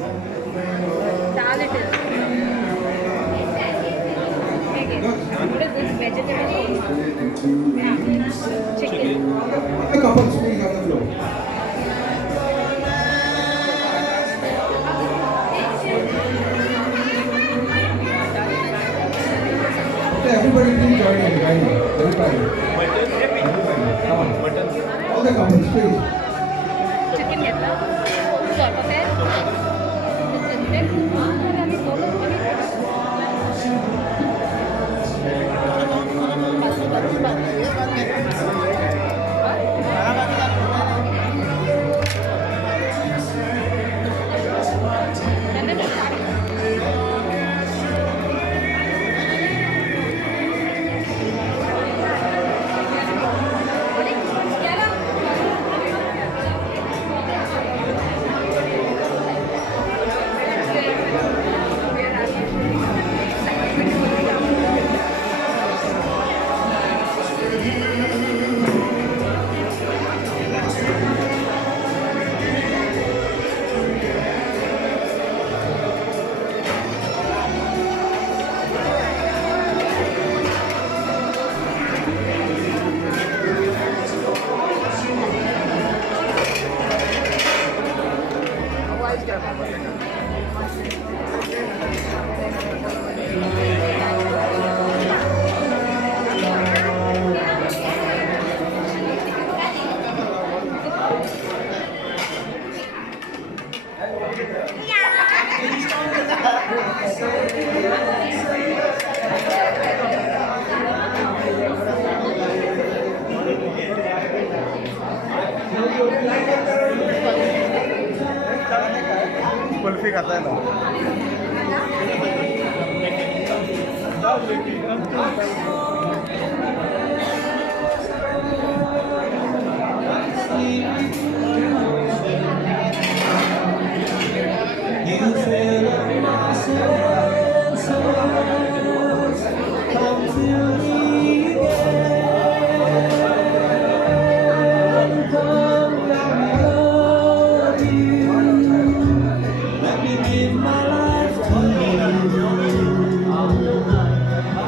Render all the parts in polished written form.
Dal it is. What is this vegetable? Yeah. Chicken. A couple please on the floor. Okay, everybody please join in. Everybody. Come on. All the couples please. Chicken घेतला. Salt of it. Kulfi खाता है ना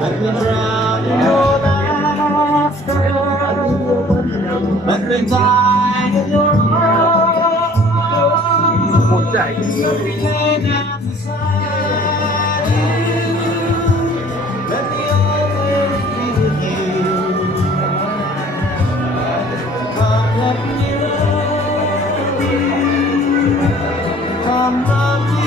Let me drown in your laughter. Let me die in your arms. Every day now beside you. Let me always be with you. Come let me love you. Come love me.